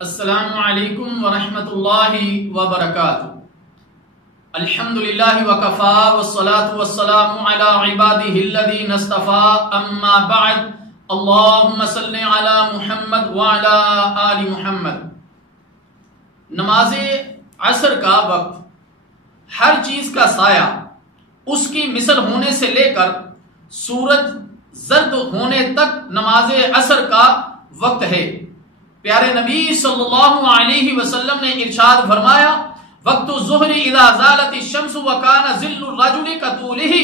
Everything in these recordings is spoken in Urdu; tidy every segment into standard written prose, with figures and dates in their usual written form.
السلام علیکم ورحمۃ اللہ وبرکاتہ۔ الحمدللہ وکفا والصلاة والسلام علی عبادہ الذین اصطفیٰ، اما بعد، اللہم صلی علی محمد وعلی آل محمد۔ نماز عصر کا وقت ہر چیز کا سایہ اس کی مثل ہونے سے لے کر سورج زرد ہونے تک نماز عصر کا وقت ہے۔ پیارے نبی صلی اللہ علیہ وسلم نے ارشاد فرمایا، وقت الظہر اذا زالت الشمس وکان ظل الرجل کطولہ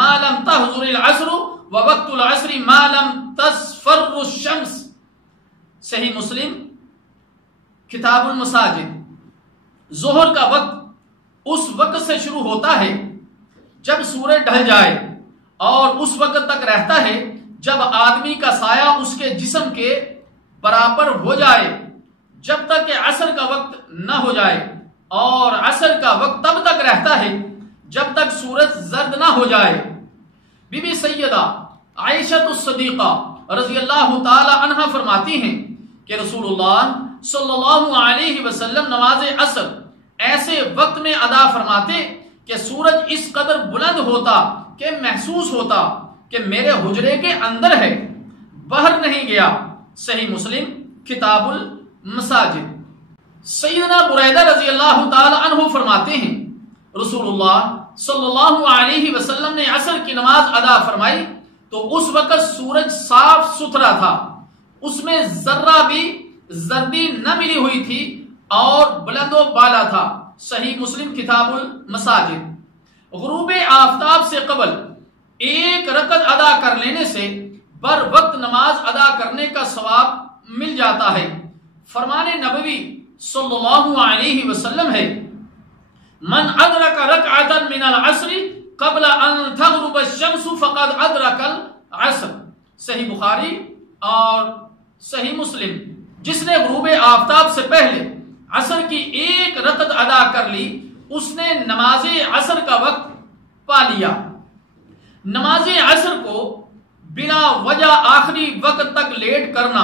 ما لم تحضر العصر ووقت العصر ما لم تصفر الشمس۔ صحیح مسلم کتاب المساجد۔ ظہر کا وقت اس وقت سے شروع ہوتا ہے جب سورج ڈھل جائے اور اس وقت تک رہتا ہے جب آدمی کا سایہ اس کے جسم کے برابر ہو جائے، جب تک کہ عصر کا وقت نہ ہو جائے، اور عصر کا وقت تب تک رہتا ہے جب تک سورج زرد نہ ہو جائے۔ بی بی سیدہ عائشہ الصدیقہ رضی اللہ تعالی عنہا فرماتی ہیں کہ رسول اللہ صلی اللہ علیہ وسلم نماز عصر ایسے وقت میں ادا فرماتے کہ سورج اس قدر بلند ہوتا کہ محسوس ہوتا کہ میرے حجرے کے اندر ہے، باہر نہیں گیا۔ صحیح مسلم کتاب المساجد۔ سیدنا بریدہ رضی اللہ تعالی عنہ فرماتے ہیں رسول اللہ صلی اللہ علیہ وسلم نے عصر کی نماز ادا فرمائی تو اس وقت سورج صاف ستھرا تھا، اس میں ذرہ بھی زردی نہ ملی ہوئی تھی اور بلند و بالا تھا۔ صحیح مسلم کتاب المساجد۔ غروب آفتاب سے قبل ایک رکعت ادا کر لینے سے بر وقت نماز ادا کرنے کا ثواب مل جاتا ہے۔ فرمان نبوی صلی اللہ علیہ وسلم ہے، من ادرک رکعتا من العصر قبل ان تغرب الشمس فقد ادرک العصر۔ صحیح بخاری اور صحیح مسلم۔ جس نے غروب آفتاب سے پہلے عصر کی ایک رکعت ادا کر لی اس نے نماز عصر کا وقت پا لیا۔ نماز عصر کو بلا وجہ آخری وقت تک لیٹ کرنا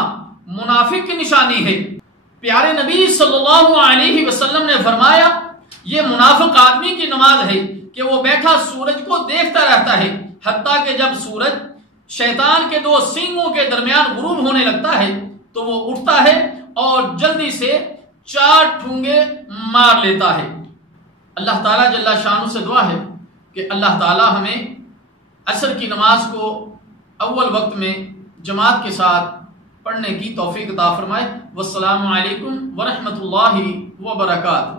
منافق کی نشانی ہے۔ پیارے نبی صلی اللہ علیہ وسلم نے فرمایا، یہ منافق آدمی کی نماز ہے کہ وہ بیٹھا سورج کو دیکھتا رہتا ہے حتیٰ کہ جب سورج شیطان کے دو سینگوں کے درمیان غروب ہونے لگتا ہے تو وہ اٹھتا ہے اور جلدی سے 4 ٹھونگے مار لیتا ہے۔ اللہ تعالیٰ جل شانہ سے دعا ہے کہ اللہ تعالیٰ ہمیں عصر کی نماز کو اول وقت میں جماعت کے ساتھ پڑھنے کی توفیق عطا فرمائے۔ والسلام علیکم ورحمۃ اللہ وبرکاتہ۔